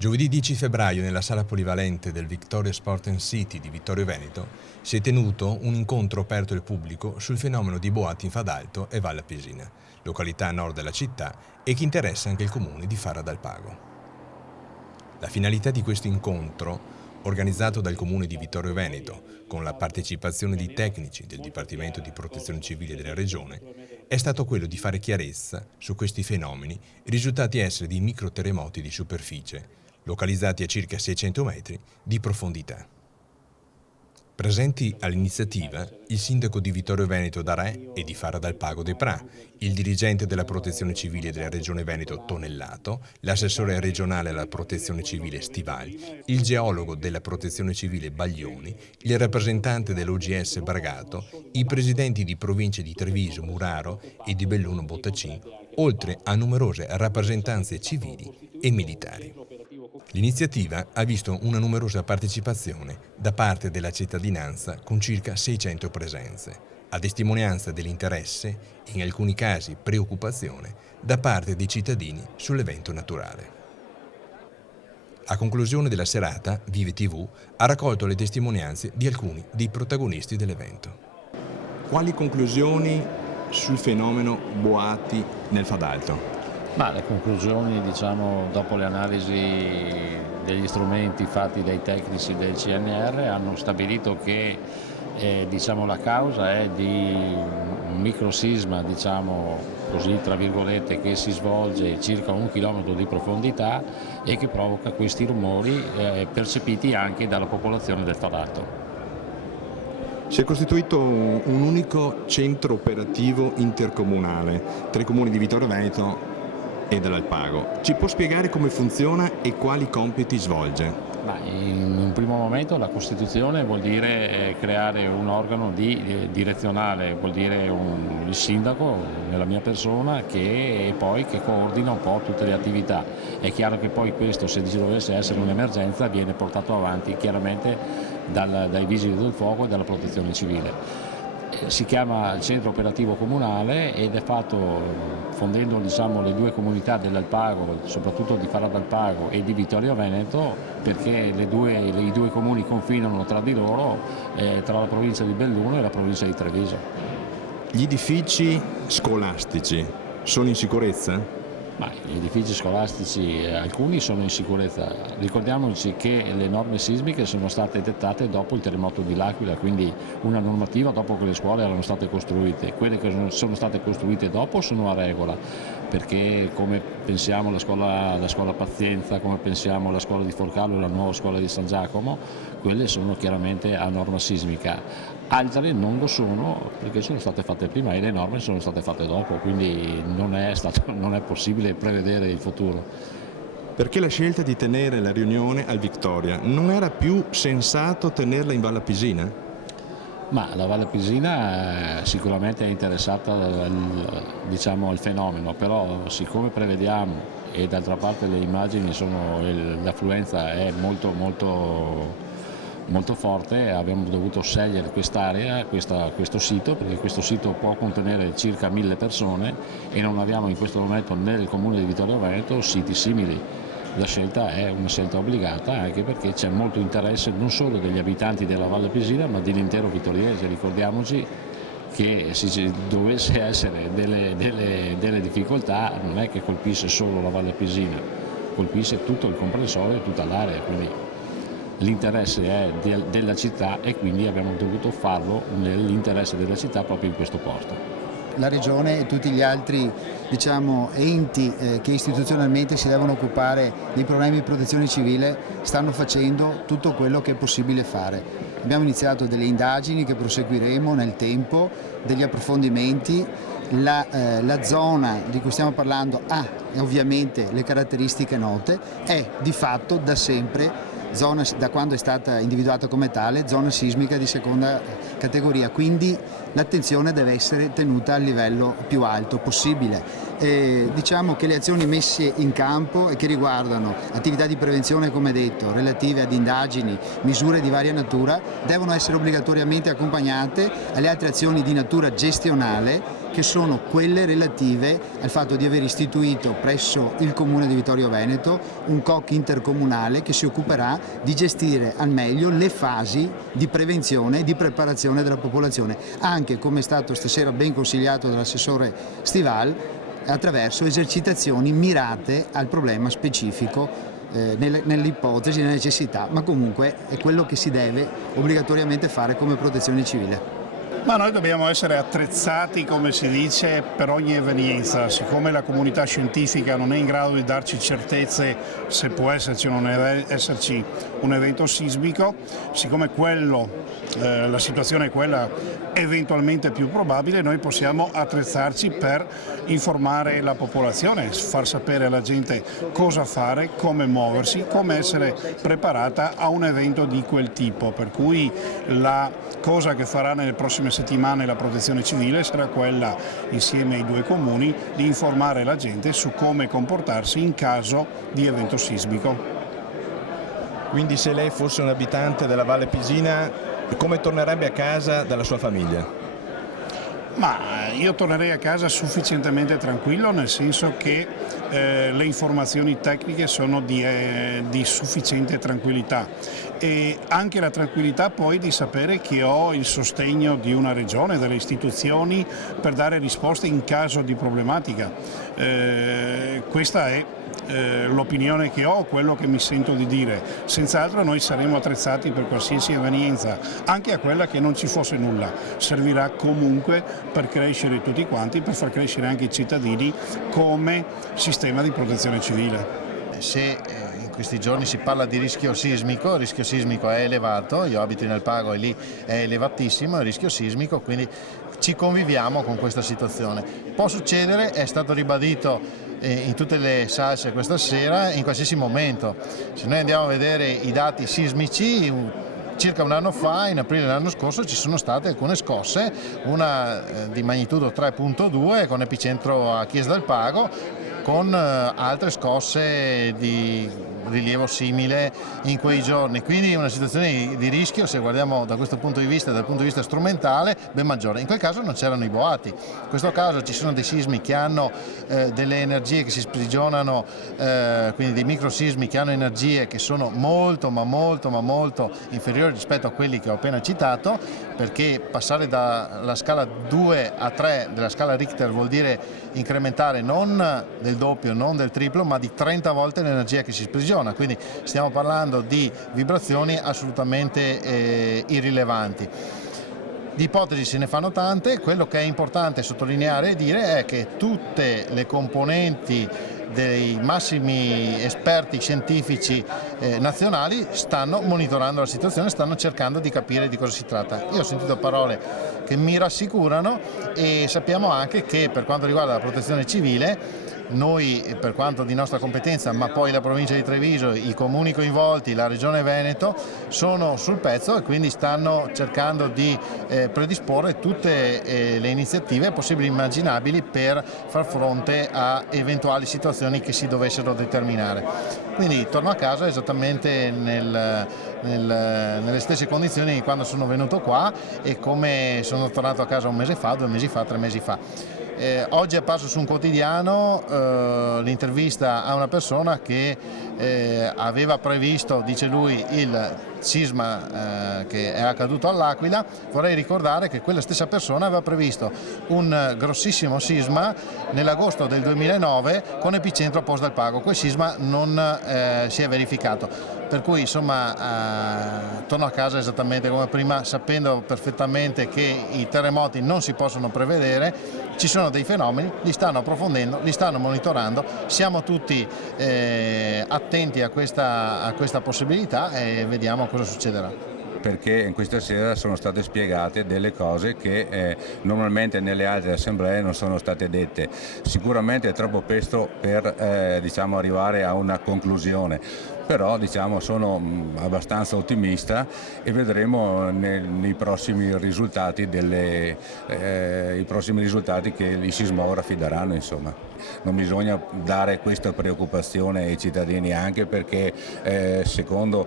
Giovedì 10 febbraio nella sala polivalente del Victoria Sport City di Vittorio Veneto si è tenuto un incontro aperto al pubblico sul fenomeno di boati in Fadalto e Valle Appesina, località a nord della città e che interessa anche il comune di Fara dal Pago. La finalità di questo incontro, organizzato dal comune di Vittorio Veneto con la partecipazione di tecnici del Dipartimento di Protezione Civile della Regione, è stato quello di fare chiarezza su questi fenomeni risultati essere di microterremoti di superficie, localizzati a circa 600 metri di profondità. Presenti all'iniziativa il sindaco di Vittorio Veneto Darè e di Fara dal Pago De Pra, il dirigente della Protezione Civile della Regione Veneto Tonellato, l'assessore regionale alla Protezione Civile Stivali, il geologo della Protezione Civile Baglioni, il rappresentante dell'OGS Bragato, i presidenti di province di Treviso, Muraro e di Belluno Bottacin, oltre a numerose rappresentanze civili e militari. L'iniziativa ha visto una numerosa partecipazione da parte della cittadinanza con circa 600 presenze, a testimonianza dell'interesse e in alcuni casi preoccupazione da parte dei cittadini sull'evento naturale. A conclusione della serata, Vive TV ha raccolto le testimonianze di alcuni dei protagonisti dell'evento. Quali conclusioni sul fenomeno boati nel Fadalto? Ma le conclusioni, dopo le analisi degli strumenti fatti dai tecnici del CNR, hanno stabilito che la causa è di un microsisma, così tra virgolette, che si svolge circa 1 chilometro di profondità e che provoca questi rumori percepiti anche dalla popolazione del Fadalto. Si è costituito un unico centro operativo intercomunale tra i comuni di Vittorio Veneto e dell'Alpago. Ci può spiegare come funziona e quali compiti svolge? In un primo momento la Costituzione vuol dire creare un organo direzionale, vuol dire il sindaco, nella mia persona, che coordina un po' tutte le attività. È chiaro che poi questo, se dovesse essere un'emergenza, viene portato avanti chiaramente dai vigili del fuoco e dalla protezione civile. Si chiama centro operativo comunale ed è fatto fondendo le due comunità dell'Alpago, soprattutto di Fara dal Pago e di Vittorio Veneto, perché i due comuni confinano tra di loro, tra la provincia di Belluno e la provincia di Treviso. Gli edifici scolastici sono in sicurezza? Gli edifici scolastici, alcuni sono in sicurezza. Ricordiamoci che le norme sismiche sono state dettate dopo il terremoto di L'Aquila, quindi una normativa dopo che le scuole erano state costruite. Quelle che sono state costruite dopo sono a regola, perché come pensiamo alla scuola Pazienza, come pensiamo alla scuola di Forcallo e la nuova scuola di San Giacomo, quelle sono chiaramente a norma sismica. Altre non lo sono perché sono state fatte prima e le norme sono state fatte dopo, quindi non è possibile prevedere il futuro. Perché la scelta di tenere la riunione al Victoria? Non era più sensato tenerla in Valle Appesina? La Valle Appesina sicuramente è interessata al fenomeno, però siccome prevediamo, e d'altra parte le immagini l'affluenza è molto forte, abbiamo dovuto scegliere quest'area, questo sito, perché questo sito può contenere circa 1000 persone e non abbiamo in questo momento nel comune di Vittorio Veneto siti simili. La scelta è una scelta obbligata, anche perché c'è molto interesse non solo degli abitanti della Valle Appesina ma dell'intero vittoriese. Ricordiamoci che se dovesse essere delle difficoltà non è che colpisce solo la Valle Appesina, colpisce tutto il comprensorio e tutta l'area, quindi l'interesse è della città e quindi abbiamo dovuto farlo nell'interesse della città proprio in questo posto. La Regione e tutti gli altri enti che istituzionalmente si devono occupare dei problemi di protezione civile stanno facendo tutto quello che è possibile fare. Abbiamo iniziato delle indagini che proseguiremo nel tempo, degli approfondimenti. La zona di cui stiamo parlando ha ovviamente le caratteristiche note, è di fatto da sempre da quando è stata individuata come tale, zona sismica di seconda categoria, quindi l'attenzione deve essere tenuta al livello più alto possibile. Diciamo che le azioni messe in campo e che riguardano attività di prevenzione, come detto, relative ad indagini, misure di varia natura, devono essere obbligatoriamente accompagnate alle altre azioni di natura gestionale che sono quelle relative al fatto di aver istituito presso il Comune di Vittorio Veneto un COC intercomunale che si occuperà di gestire al meglio le fasi di prevenzione e di preparazione della popolazione, anche come è stato stasera ben consigliato dall'assessore Stival, attraverso esercitazioni mirate al problema specifico nell'ipotesi, nella necessità, ma comunque è quello che si deve obbligatoriamente fare come protezione civile. Ma noi dobbiamo essere attrezzati, come si dice, per ogni evenienza. Siccome la comunità scientifica non è in grado di darci certezze se può esserci o non esserci un evento sismico, siccome la situazione è quella eventualmente più probabile, noi possiamo attrezzarci per informare la popolazione, far sapere alla gente cosa fare, come muoversi, come essere preparata a un evento di quel tipo. Per cui la cosa che farà nelle prossime settimane la Protezione Civile sarà quella, insieme ai due comuni, di informare la gente su come comportarsi in caso di evento sismico. Quindi se lei fosse un abitante della Valle Pisina, come tornerebbe a casa dalla sua famiglia? Ma io tornerei a casa sufficientemente tranquillo, nel senso che le informazioni tecniche sono di sufficiente tranquillità, e anche la tranquillità poi di sapere che ho il sostegno di una regione, delle istituzioni, per dare risposte in caso di problematica. Questa è l'opinione che ho, quello che mi sento di dire. Senz'altro noi saremo attrezzati per qualsiasi evenienza, anche a quella che non ci fosse nulla. Servirà comunque per crescere tutti quanti, per far crescere anche i cittadini come sistema di protezione civile. Se in questi giorni si parla di rischio sismico, il rischio sismico è elevato, io abito in Alpago e lì è elevatissimo il rischio sismico, quindi ci conviviamo con questa situazione. Può succedere, è stato ribadito in tutte le salse questa sera, in qualsiasi momento. Se noi andiamo a vedere i dati sismici, circa un anno fa, in aprile dell'anno scorso, ci sono state alcune scosse, una di magnitudo 3.2 con epicentro a Chiesa del Pago, con altre scosse di rilievo simile in quei giorni, quindi una situazione di rischio, se guardiamo da questo punto di vista, dal punto di vista strumentale, ben maggiore. In quel caso non c'erano i boati, in questo caso ci sono dei sismi che hanno delle energie che si sprigionano, quindi dei microsismi che hanno energie che sono molto inferiori rispetto a quelli che ho appena citato, perché passare dalla scala 2 a 3 della scala Richter vuol dire incrementare non del doppio, non del triplo, ma di 30 volte l'energia che si sprigiona, quindi stiamo parlando di vibrazioni assolutamente irrilevanti. Di ipotesi se ne fanno tante, quello che è importante sottolineare e dire è che tutte le componenti dei massimi esperti scientifici nazionali stanno monitorando la situazione, stanno cercando di capire di cosa si tratta. Io ho sentito parole che mi rassicurano e sappiamo anche che per quanto riguarda la protezione civile, noi per quanto di nostra competenza, ma poi la provincia di Treviso, i comuni coinvolti, la regione Veneto sono sul pezzo e quindi stanno cercando di predisporre tutte le iniziative possibili e immaginabili per far fronte a eventuali situazioni che si dovessero determinare. Quindi torno a casa esattamente nelle stesse condizioni di quando sono venuto qua e come sono tornato a casa un mese fa, 2 mesi fa, 3 mesi fa. Oggi è apparso su un quotidiano l'intervista a una persona che aveva previsto, dice lui, il sisma che è accaduto all'Aquila. Vorrei ricordare che quella stessa persona aveva previsto un grossissimo sisma nell'agosto del 2009 con epicentro a Posta del Pago. Quel sisma non si è verificato, per cui insomma torno a casa esattamente come prima, sapendo perfettamente che i terremoti non si possono prevedere. Ci sono dei fenomeni, li stanno approfondendo, li stanno monitorando, siamo tutti attenti a questa possibilità e vediamo cosa succederà. Perché in questa sera sono state spiegate delle cose che normalmente nelle altre assemblee non sono state dette. Sicuramente è troppo presto per diciamo, arrivare a una conclusione, però diciamo, sono abbastanza ottimista e vedremo nei prossimi risultati, i prossimi risultati che i sismografi daranno, insomma. non bisogna dare questa preoccupazione ai cittadini, anche perché secondo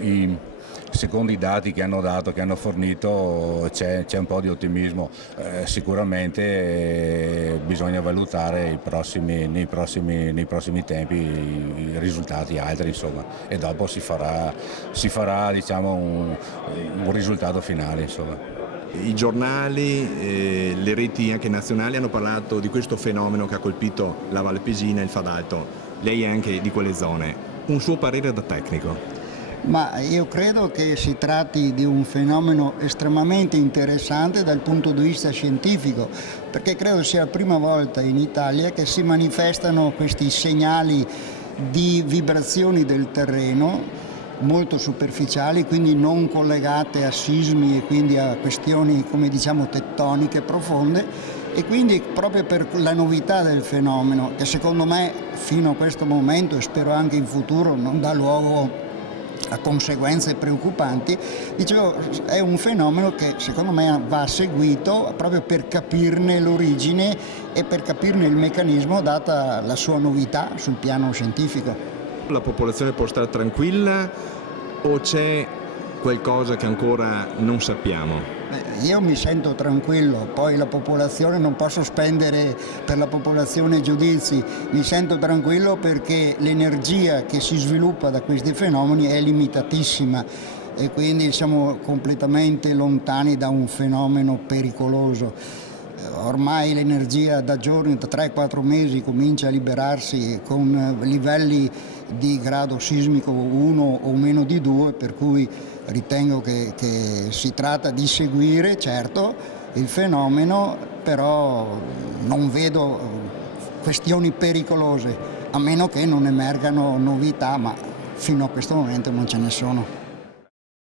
i dati che hanno fornito c'è un po' di ottimismo. Sicuramente bisogna valutare nei prossimi tempi i risultati altri, insomma, e dopo si farà diciamo, un risultato finale, insomma. I giornali, le reti anche nazionali hanno parlato di questo fenomeno che ha colpito la Valle Pisina e il Fadalto. Lei è anche di quelle zone. Un suo parere da tecnico? Ma io credo che si tratti di un fenomeno estremamente interessante dal punto di vista scientifico, perché credo sia la prima volta in Italia che si manifestano questi segnali di vibrazioni del terreno molto superficiali, quindi non collegate a sismi e quindi a questioni, come diciamo, tettoniche profonde, e quindi proprio per la novità del fenomeno, che secondo me fino a questo momento e spero anche in futuro non dà luogo a conseguenze preoccupanti, dicevo, è un fenomeno che secondo me va seguito proprio per capirne l'origine e per capirne il meccanismo, data la sua novità sul piano scientifico. La popolazione può stare tranquilla o c'è qualcosa che ancora non sappiamo? Io mi sento tranquillo, poi la popolazione, non posso spendere per la popolazione giudizi, mi sento tranquillo perché l'energia che si sviluppa da questi fenomeni è limitatissima e quindi siamo completamente lontani da un fenomeno pericoloso. Ormai l'energia da giorni, da 3-4 mesi, comincia a liberarsi con livelli di grado sismico 1 o meno di 2, per cui ritengo che si tratta di seguire, certo, il fenomeno, però non vedo questioni pericolose, a meno che non emergano novità, ma fino a questo momento non ce ne sono.